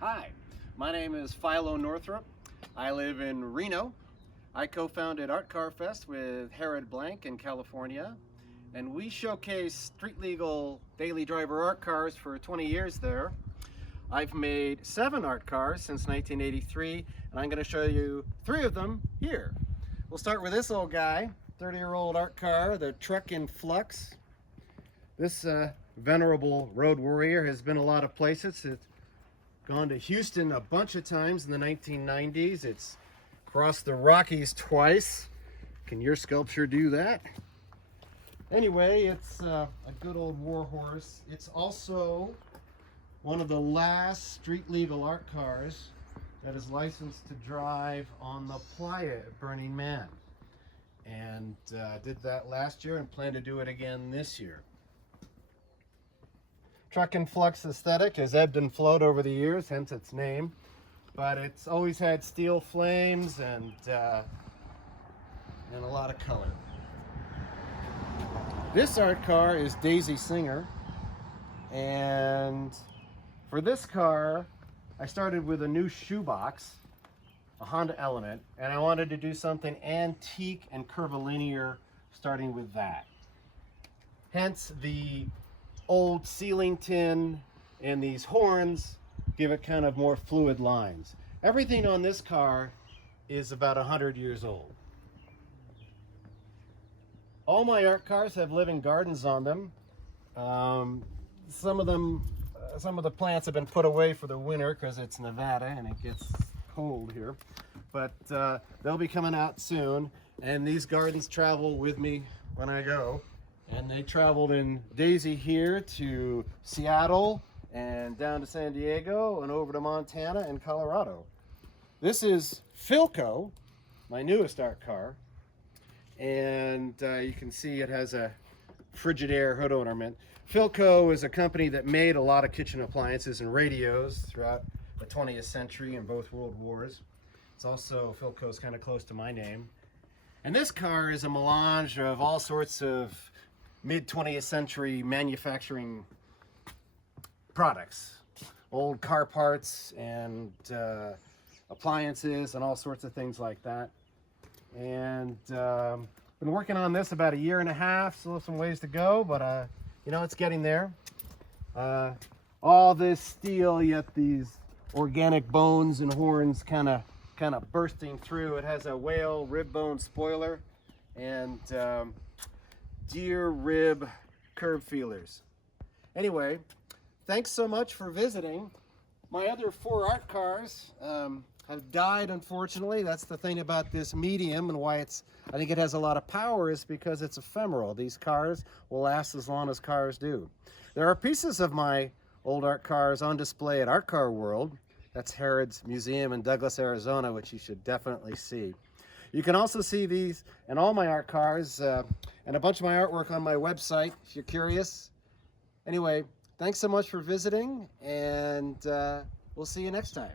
Hi, my name is Philo Northrup. I live in Reno. I co-founded Art Car Fest with Herod Blank in California, and we showcase street legal daily driver art cars for 20 years there. I've made 7 art cars since 1983, and I'm going to show you 3 of them here. We'll start with this old guy, 30-year-old art car, the truck in Flux. This venerable road warrior has been a lot of places. It's gone to Houston a bunch of times in the 1990s. It's crossed the Rockies twice. Can your sculpture do that? Anyway, it's a good old war horse. It's also one of the last street legal art cars that is licensed to drive on the playa at Burning Man. And did that last year and plan to do it again this year. Truck and Flux aesthetic has ebbed and flowed over the years, hence its name. But it's always had steel flames and a lot of color. This art car is Daisy Singer, and for this car I started with a new shoebox, a Honda Element, and I wanted to do something antique and curvilinear, starting with that. Hence the old ceiling tin and these horns give it kind of more fluid lines. Everything on this car is about 100 years old. All my art cars have living gardens on them. Some of the plants have been put away for the winter because it's Nevada and it gets cold here. But they'll be coming out soon, and these gardens travel with me when I go. And they traveled in Daisy here to Seattle and down to San Diego and over to Montana and Colorado. This is Philco, my newest art car. And you can see it has a Frigidaire hood ornament. Philco is a company that made a lot of kitchen appliances and radios throughout the 20th century and both world wars. It's also, Philco's kind of close to my name. And this car is a melange of all sorts of mid-20th century manufacturing products. Old car parts and appliances and all sorts of things like that. And been working on this about 1.5 years, still some ways to go, but you know, it's getting there. All this steel, yet these organic bones and horns kind of bursting through. It has a whale rib bone spoiler and deer rib curb feelers. Anyway, thanks so much for visiting. My other 4 art cars have died, unfortunately. That's the thing about this medium and why I think it has a lot of power, is because it's ephemeral. These cars will last as long as cars do. There are pieces of my old art cars on display at Art Car World. That's Herod's Museum in Douglas, Arizona, which you should definitely see. You can also see these and all my art cars and a bunch of my artwork on my website if you're curious. Anyway, thanks so much for visiting, and we'll see you next time.